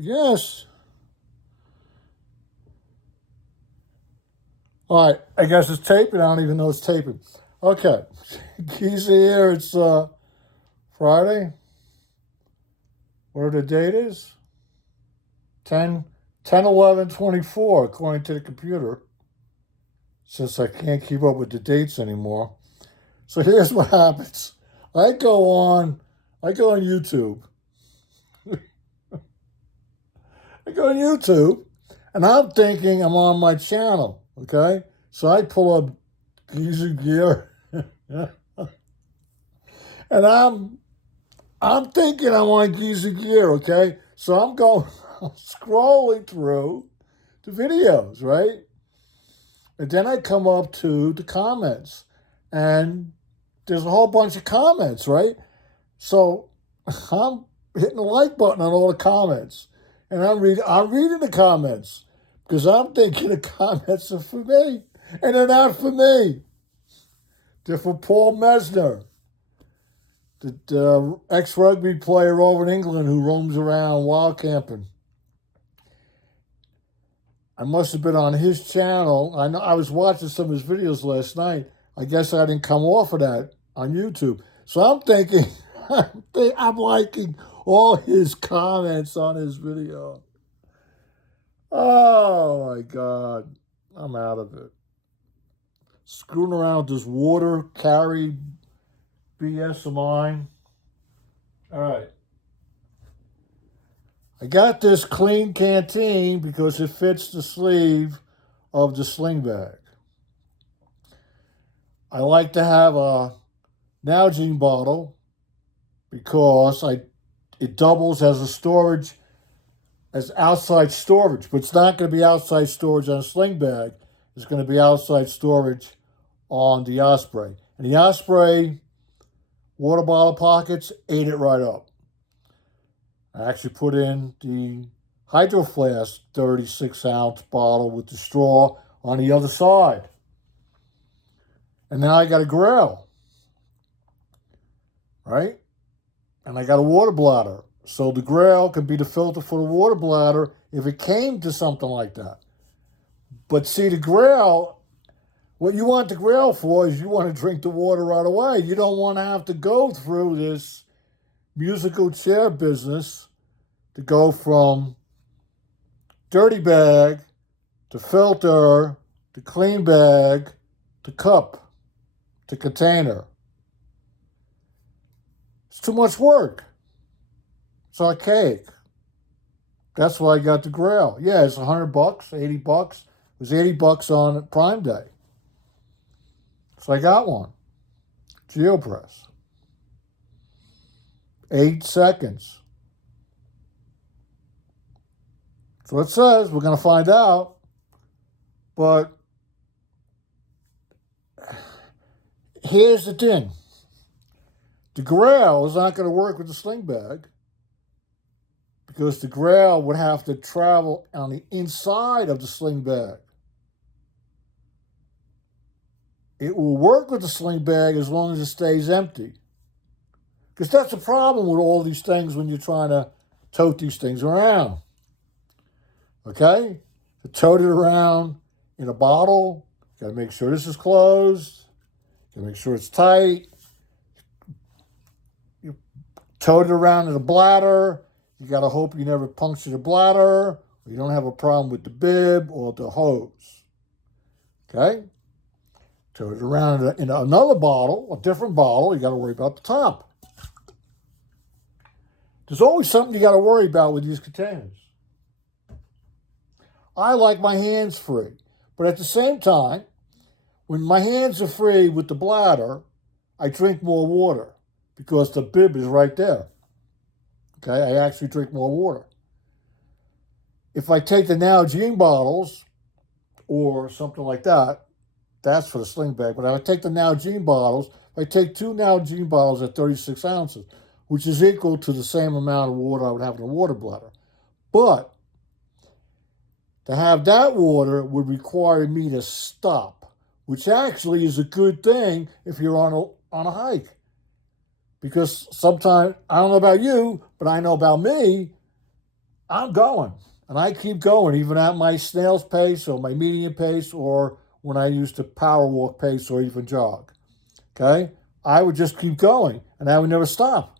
Yes. All right. I guess it's taping. I don't even know it's taping. Okay. Keys here. It's Friday. Whatever the date is. 10/11/24, according to the computer. Since I can't keep up with the dates anymore. So here's what happens. I go on YouTube. I go on YouTube and I'm thinking I'm on my channel. Okay. So I pull up Geezer Gear and I'm thinking I'm on Geezer Gear, okay? So I'm scrolling through the videos, right? And then I come up to the comments, and there's a whole bunch of comments, right? So I'm hitting the like button on all the comments, and I'm reading the comments because I'm thinking the comments are for me, and they're not for me. They're for Paul Mesner, the ex-rugby player over in England who roams around wild camping. I must have been on his channel. I know I was watching some of his videos last night. I guess I didn't come off of that on YouTube. So I'm thinking, I'm liking all his comments on his video. Oh my God. I'm out of it. Screwing around with this water carry BS of mine. All right. I got this clean canteen because it fits the sleeve of the sling bag. I like to have a Nalgene bottle because it doubles as a storage, as outside storage, but it's not going to be outside storage on a sling bag. It's going to be outside storage on the Osprey. And the Osprey water bottle pockets ate it right up. I actually put in the Hydro Flask 36-ounce bottle with the straw on the other side. And now I got a Grail, right? And I got a water bladder. So the Grail can be the filter for the water bladder if it came to something like that. But see, the Grail, what you want the Grail for is you want to drink the water right away. You don't want to have to go through this musical chair business to go from dirty bag to filter to clean bag to cup to container. It's too much work. It's archaic. That's why I got the Grail. Yeah, it's $100, $80. It was $80 on Prime Day. So I got one. GeoPress. 8 seconds. So it says we're going to find out. But here's the thing. The Grail is not going to work with the sling bag because the Grail would have to travel on the inside of the sling bag. It will work with the sling bag as long as it stays empty. Because that's the problem with all these things when you're trying to tote these things around. Okay? To tote it around in a bottle, you got to make sure this is closed. You got to make sure it's tight. You tote it around in a bladder. You got to hope you never puncture the bladder, or you don't have a problem with the bib or the hose. Okay? Tote it around in another bottle, a different bottle. You got to worry about the top. There's always something you got to worry about with these containers. I like my hands free, but at the same time, when my hands are free with the bladder, I drink more water because the bib is right there. Okay, I actually drink more water. If I take the Nalgene bottles or something like that, that's for the sling bag. But if I take the Nalgene bottles, I take 2 Nalgene bottles at 36 ounces, which is equal to the same amount of water I would have in a water bladder. But to have that water would require me to stop, which actually is a good thing if you're on a hike. Because sometimes, I don't know about you, but I know about me, I'm going. And I keep going, even at my snail's pace or my medium pace or when I used to power walk pace or even jog. Okay? I would just keep going and I would never stop.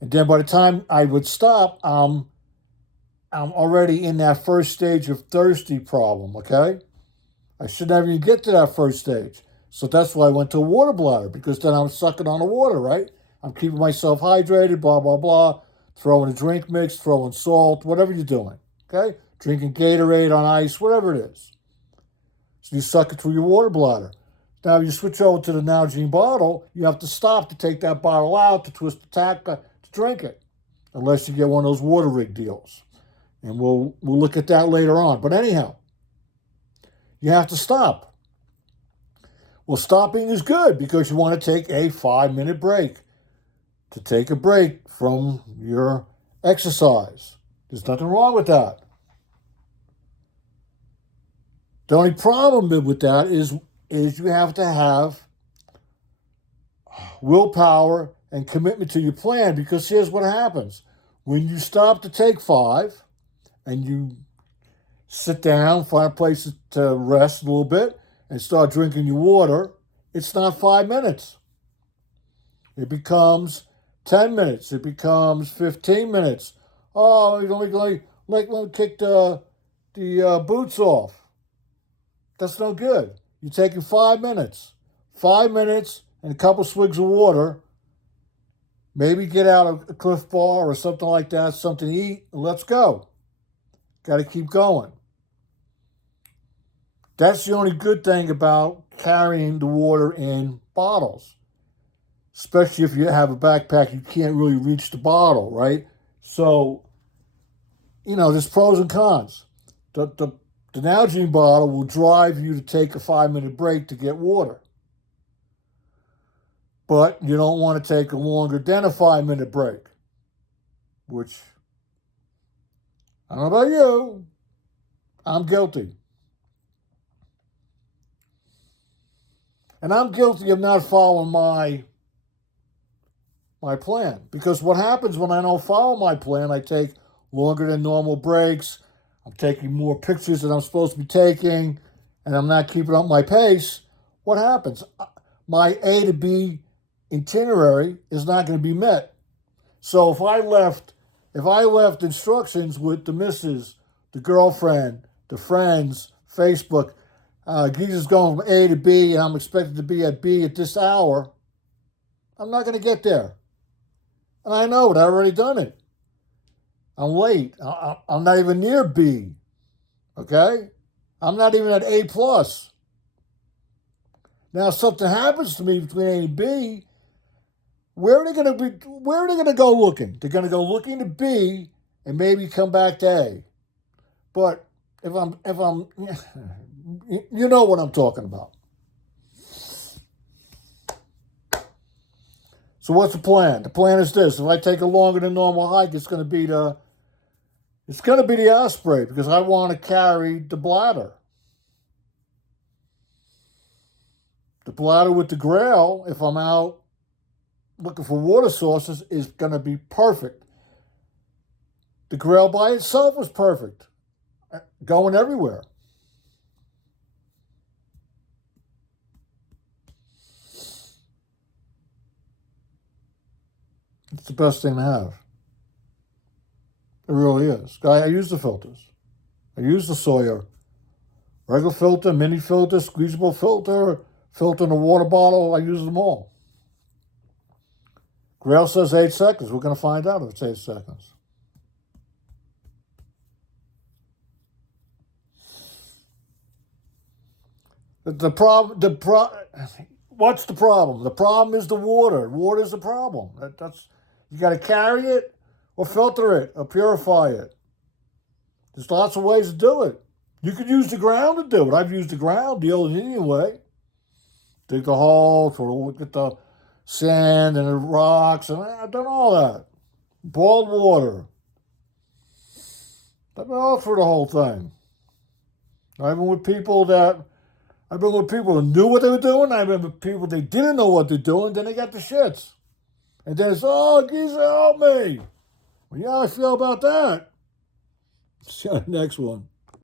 And then by the time I would stop, I'm already in that first stage of thirsty problem, okay? I should never even get to that first stage. So that's why I went to a water bladder, because then I'm sucking on the water, right? I'm keeping myself hydrated, blah, blah, blah. Throwing a drink mix, throwing salt, whatever you're doing, okay? Drinking Gatorade on ice, whatever it is. So you suck it through your water bladder. Now you switch over to the Nalgene bottle, you have to stop to take that bottle out, to twist the tack, to drink it. Unless you get one of those water rig deals. And we'll look at that later on. But anyhow, you have to stop. Well, stopping is good because you want to take a 5-minute break. To take a break from your exercise. There's nothing wrong with that. The only problem with that is you have to have willpower and commitment to your plan, because here's what happens. When you stop to take 5 and you sit down, find a place to rest a little bit, and start drinking your water, it's not 5 minutes. It becomes 10 minutes. It becomes 15 minutes. Oh, let me kick the boots off. That's no good. You're taking 5 minutes. 5 minutes and a couple swigs of water. Maybe get out a Cliff Bar or something like that, something to eat, and let's go. Got to keep going. That's the only good thing about carrying the water in bottles. Especially if you have a backpack, you can't really reach the bottle, right? So, there's pros and cons. The Nalgene bottle will drive you to take a 5-minute break to get water. But you don't want to take a longer than a 5-minute break, which, I don't know about you, I'm guilty. And I'm guilty of not following my plan. Because what happens when I don't follow my plan, I take longer than normal breaks, I'm taking more pictures than I'm supposed to be taking, and I'm not keeping up my pace. What happens? My A to B itinerary is not going to be met. So if I left instructions with the missus, the girlfriend, the friends, Facebook, Geezer's going from A to B, and I'm expected to be at B at this hour, I'm not going to get there. And I know it. I've already done it. I'm late. I'm not even near B. Okay? I'm not even at A+. Now, if something happens to me between A and B, where are they going to go looking? They're going to go looking to B and maybe come back to A. But if I'm, you know what I'm talking about. So what's the plan? The plan is this: if I take a longer than normal hike, it's going to be the Osprey, because I want to carry the bladder. The bladder with the Grail, if I'm out looking for water sources, is going to be perfect. The Grail by itself is perfect, going everywhere. It's the best thing to have. It really is. I use the filters. I use the Sawyer. Regular filter, mini filter, squeezable filter, filter in a water bottle. I use them all. Grail says 8 seconds. We're going to find out if it's 8 seconds. What's the problem? The problem is the water. Water is the problem. You got to carry it or filter it or purify it. There's lots of ways to do it. You could use the ground to do it. I've used the ground, the old Indian way. Dig the hole, look at the sand and the rocks, and I've done all that. Boiled water. I've been all through the whole thing. I've been with people that knew what they were doing. I've been with people that didn't know what they're doing. Then they got the shits. And then it's, oh, Geezer, help me. Well, yeah, I feel about that. See you on the next one.